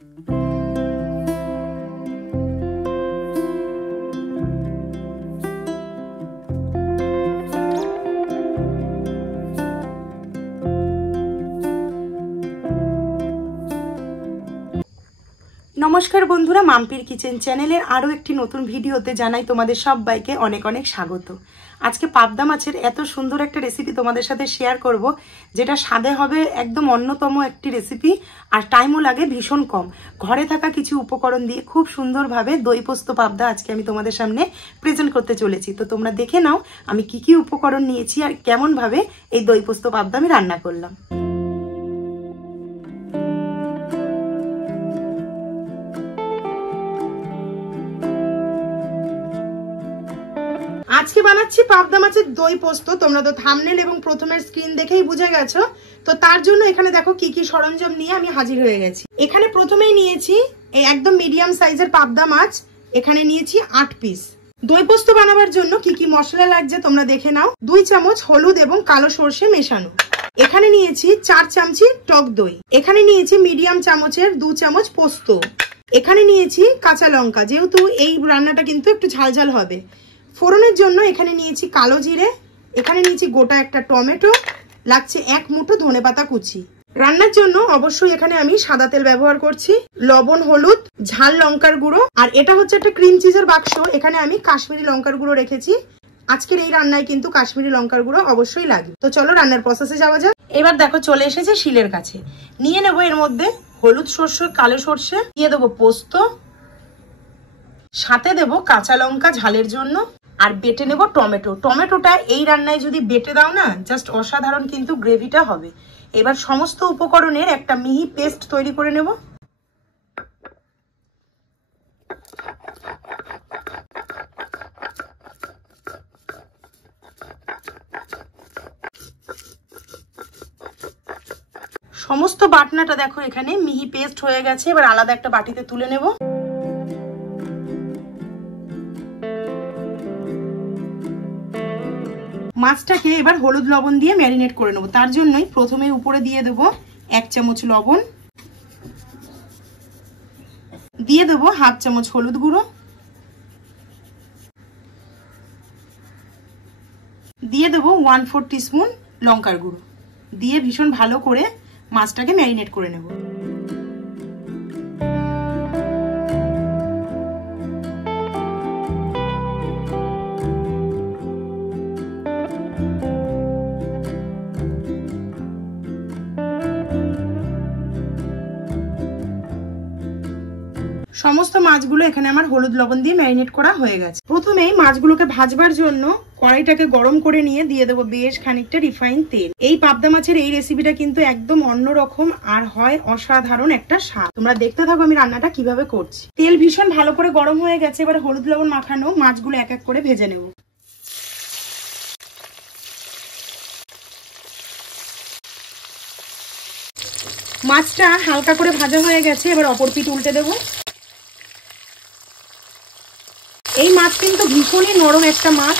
নমস্কার বন্ধুরা, মাম্পির কিচেন চ্যানেলের আরও একটি নতুন ভিডিওতে জানাই তোমাদের সবাইকে অনেক অনেক স্বাগত। আজকে পাবদা মাছের এত সুন্দর একটা রেসিপি তোমাদের সাথে শেয়ার করব, যেটা স্বাদে হবে একদম অন্যতম একটি রেসিপি, আর টাইমও লাগে ভীষণ কম। ঘরে থাকা কিছু উপকরণ দিয়ে খুব সুন্দরভাবে দই পোস্ত পাবদা আজকে আমি তোমাদের সামনে প্রেজেন্ট করতে চলেছি। তো তোমরা দেখে নাও আমি কি কি উপকরণ নিয়েছি আর কেমনভাবে এই দই পোস্ত পাবদা আমি রান্না করলাম। আজকে বানাচ্ছি পাবদা মাছের দই পোস্ত। তোমরা তো থাম্বনেল এবং প্রথমের স্ক্রিন দেখেই বুঝে গেছো। তো তার জন্য এখানে দেখো কি কি সরঞ্জাম নিয়ে আমি হাজির হয়ে গেছি। এখানে প্রথমেই নিয়েছি এই একদম মিডিয়াম সাইজের পাবদা মাছ, এখানে নিয়েছি 8 পিস। দই পোস্ত বানাবার জন্য কি কি মশলা লাগছে তোমরা দেখে নাও। 2 চামচ হলুদ এবং কালো সর্ষে মেশানো। এখানে নিয়েছি 4 চামচি টক দই। এখানে নিয়েছি মিডিয়াম চামচের 2 চামচ পোস্ত। এখানে নিয়েছি কাঁচা লঙ্কা, যেহেতু এই রান্নাটা কিন্তু একটু ঝালঝাল হবে। ফোড়নের জন্য এখানে নিয়েছি কালো জিরে, এখানে নিয়েছি গোটা একটা টমেটো, লাগছে 1 মুঠো ধনেপাতা কুচি। রান্নার জন্য অবশ্যই এখানে আমি সাদা তেল ব্যবহার করছি, লবণ, হলুদ, ঝাল লঙ্কার গুঁড়ো, আর এটা হচ্ছে একটা ক্রিম চিজের বাক্স। এখানে আমি কাশ্মীরি লঙ্কার গুঁড়ো রেখেছি। আজকের এই রান্নায় কিন্তু কাশ্মীরি লঙ্কার গুঁড়ো অবশ্যই লাগে। তো চলো রান্নার প্রসেসে যাওয়া যাক। এবার দেখো চলে এসেছে শিলের কাছে। নিয়ে নেবো এর মধ্যে হলুদ সর্ষে, কালো সর্ষে, দিয়ে দেবো পোস্ত, সাথে দেবো কাঁচা লঙ্কা ঝালের জন্য, আর বেটে নেব টমেটো। টমেটোটা এই রান্নায় যদি বেটে দাও না, জাস্ট অসাধারণ কিন্তু গ্রেভিটা হবে। এবার সমস্ত উপকরণের একটা মিহি পেস্ট তৈরি করে নেব। সমস্ত বাটনাটা দেখো এখানে মিহি পেস্ট হয়ে গেছে। এবার আলাদা একটা বাটিতে তুলে নেব। মাছটাকে এবার হলুদ লবণ দিয়ে ম্যারিনেট করে নেব। তার জন্যই প্রথমে উপরে দিয়ে দেব 1 চামচ লবণ, দিয়ে দেব 1/2 চামচ হলুদ গুঁড়ো, দিয়ে দেব 1/4 টিস্পুন লঙ্কার গুঁড়ো, দিয়ে ভীষণ ভালো করে মাছটাকে ম্যারিনেট করে নেব। সমস্ত মাছগুলো এখানে আমার হলুদ লবণ দিয়ে ম্যারিনেট করা হয়ে গেছে। প্রথমেই মাছগুলোকে ভাজবার জন্য কড়াইটাকে গরম করে নিয়ে দিয়ে দেবো বেশ খানিকটা রিফাইন তেল। এই পাবদা মাছের এই রেসিপিটা কিন্তু একদম অন্যরকম আর হয় অসাধারণ একটা স্বাদ। তোমরা দেখতে থাকো আমি রান্নাটা কিভাবে করছি। তেল ভীষণ ভালো করে গরম হয়ে গেছে। এবার হলুদ লবণ মাখানো মাছগুলো এক এক করে ভেজে নেব। মাছটা হালকা করে ভাজা হয়ে গেছে। এবার অপর পিঠ উল্টে দেবো। এই মাছ কিন্তু ভীষণই নরম একটা মাছ।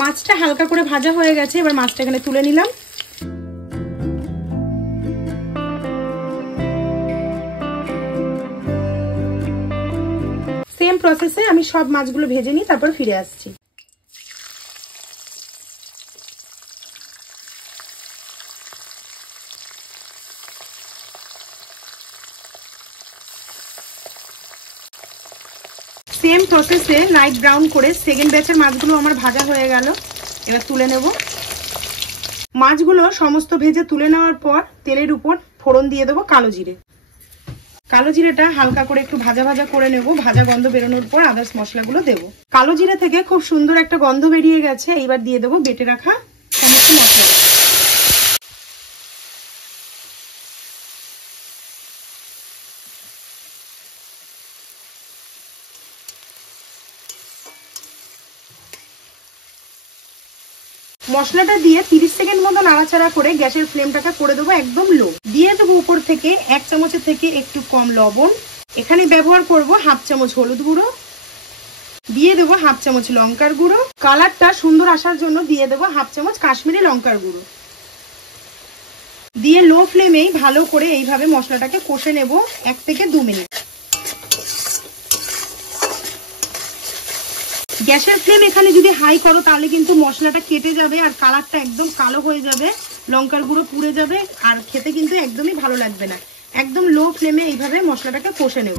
মাছটা হালকা করে ভাজা হয়ে গেছে। এবার মাছটা এখানে তুলে নিলাম। সেম প্রসেসে আমি সব মাছগুলো ভেজে নিই, তারপর ফিরে আসছি। সেম প্রসেসে লাইট ব্রাউন করে সেকেন্ড ব্যাচের মাছগুলো আমার ভাজা হয়ে গেল। এবার তুলে নেব। মাছগুলো সমস্ত ভেজে তুলে নেওয়ার পর তেলের উপর ফোড়ন দিয়ে দেবো কালো জিরে। কালো জিরেটা হালকা করে একটু ভাজা ভাজা করে নেব। ভাজা গন্ধ বেরোনোর পর আদার্স মশলাগুলো দেবো। কালো জিরে থেকে খুব সুন্দর একটা গন্ধ বেরিয়ে গেছে। এইবার দিয়ে দেবো বেটে রাখা সমস্ত মশলা। মশলাটা দিয়ে 30 সেকেন্ড মতো নাড়াচাড়া করে গ্যাসের ফ্লেমটাকে করে দেবো একদম লো। দিয়ে দেবো উপর থেকে 1 চামচের থেকে একটু কম লবণ, এখানে ব্যবহার করব হাফ চামচ হলুদ গুঁড়ো, দিয়ে দেবো হাফ চামচ লঙ্কার গুঁড়ো, কালারটা সুন্দর আসার জন্য দিয়ে দেবো হাফ চামচ কাশ্মীরি লঙ্কার গুঁড়ো, দিয়ে লো ফ্লেমেই ভালো করে এইভাবে মশলাটাকে কষে নেব 1 থেকে 2 মিনিট। গ্যাসের ফ্লেম এখানে যদি হাই করো তাহলে কিন্তু মশলাটা কেটে যাবে আর কালারটা একদম কালো হয়ে যাবে, লঙ্কার গুঁড়ো পুড়ে যাবে আর খেতে কিন্তু একদমই ভালো লাগবে না। একদম লো ফ্লেমে এইভাবে মশলাটাকে কষে নেব।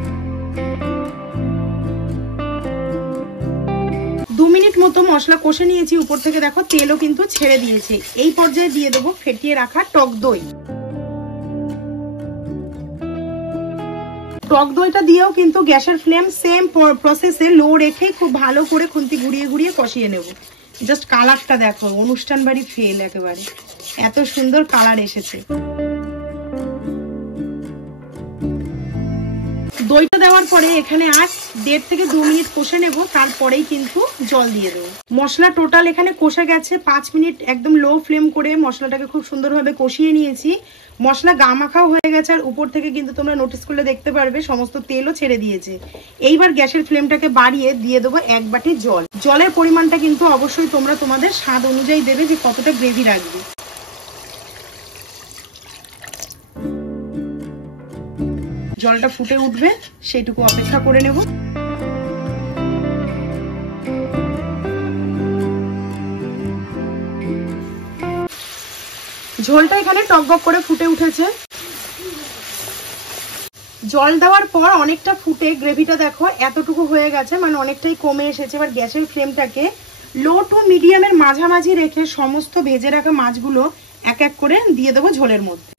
2 মিনিট মতো মশলা কষে নিয়েছি, উপর থেকে দেখো তেলও কিন্তু ছেড়ে দিয়েছে। এই পর্যায়ে দিয়ে দেবো ফেটিয়ে রাখা টক দই। টক দইটা দিয়েও কিন্তু গ্যাসের ফ্লেম সেম প্রসেসে লো রেখে খুব ভালো করে খুন্তি ঘুরিয়ে ঘুরিয়ে কষিয়ে নেব। জাস্ট কালারটা দেখো, অনুষ্ঠান বাড়ি ফেল, একেবারে এত সুন্দর কালার এসেছে। দইটা দেওয়ার পরে এখানে আর 1.5 থেকে 2 মিনিট কষে নেব, তারপরেই কিন্তু জল দিয়ে দেবো। মশলা টোটাল এখানে কষে গেছে 5 মিনিট, একদম লো ফ্লেম করে মশলাটাকে খুব সুন্দরভাবে কষিয়ে নিয়েছি। মশলা গা মাখাও হয়ে গেছে আর উপর থেকে কিন্তু তোমরা নোটিস করলে দেখতে পারবে সমস্ত তেলও ছেড়ে দিয়েছে। এইবার গ্যাসের ফ্লেমটাকে বাড়িয়ে দিয়ে দেবো 1 বাটি জল। জলের পরিমাণটা কিন্তু অবশ্যই তোমরা তোমাদের স্বাদ অনুযায়ী দেবে যে কতটা গ্রেভি রাখবে। জলটা ফুটে উঠবে, সেইটুকু অপেক্ষা করে নেব। ঝোলটা এখানে টকবক করে ফুটে উঠেছে। জল দেওয়ার পর অনেকটা ফুটে গ্রেভিটা দেখো এতটুকু হয়ে গেছে, মানে অনেকটাই কমে এসেছে। এবার গ্যাসের ফ্লেমটাকে লো টু মিডিয়ামের মাঝামাঝি রেখে সমস্ত ভেজে রাখা মাছগুলো এক এক করে দিয়ে দেবো ঝোলের মধ্যে।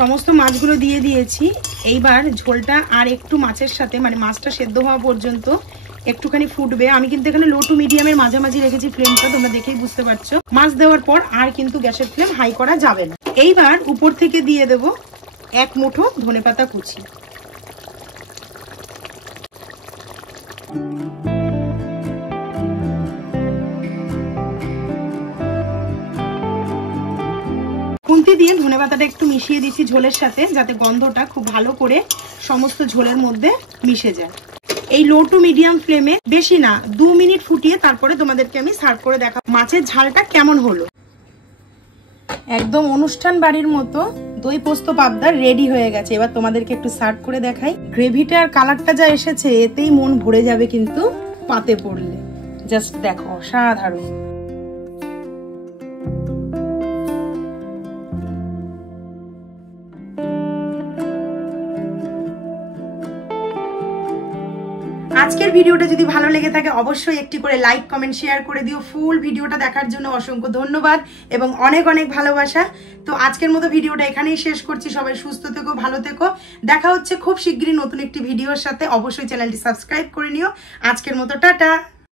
সমস্ত মাছগুলো দিয়ে দিয়েছি। এইবার ঝোলটা আর একটু মাছের সাথে, মানে মাছটা সেদ্ধ হওয়া পর্যন্ত একটুখানি ফুটবে। আমি কিন্তু এখানে লো টু মিডিয়ামের মাঝামাঝি রেখেছি ফ্লেমটা, তোমরা দেখেই বুঝতে পারছো। মাছ দেওয়ার পর আর কিন্তু গ্যাসের ফ্লেম হাই করা যাবে না। এইবার উপর থেকে দিয়ে দেব 1 মুঠো ধনেপাতা কুচি। খুন্তি দিয়ে ধনেপাতাটা একটু মিশিয়ে দিচ্ছি ঝোলের সাথে, যাতে গন্ধটা খুব ভালো করে সমস্ত ঝোলের মধ্যে মিশে যায়। এই লো টু মিডিয়াম ফ্লেমে বেশি না 2 মিনিট ফুটিয়ে তারপরে তোমাদেরকে আমি সার্ভ করে দেখাবো মাছের ঝালটা কেমন হলো। একদম অনুষ্ঠান বাড়ির মতো দই পোস্ত পাবদা রেডি হয়ে গেছে। এবার তোমাদেরকে একটু সার্ভ করে দেখাই। গ্রেভিটা আর কালারটা যা এসেছে এতেই মন ভরে যাবে কিন্তু পাতে পড়লে। জাস্ট দেখো, অসাধারণ। আজকের ভিডিওটা যদি ভালো লেগে থাকে অবশ্যই একটি করে লাইক, কমেন্ট, শেয়ার করে দিও। ফুল ভিডিওটা দেখার জন্য অসংখ্য ধন্যবাদ এবং অনেক অনেক ভালোবাসা। তো আজকের মতো ভিডিওটা এখানেই শেষ করছি। সবাই সুস্থ থেকো, ভালো থেকো। দেখা হচ্ছে খুব শিগগিরই নতুন একটি ভিডিওর সাথে। অবশ্যই চ্যানেলটি সাবস্ক্রাইব করে নিও। আজকের মতো টাটা।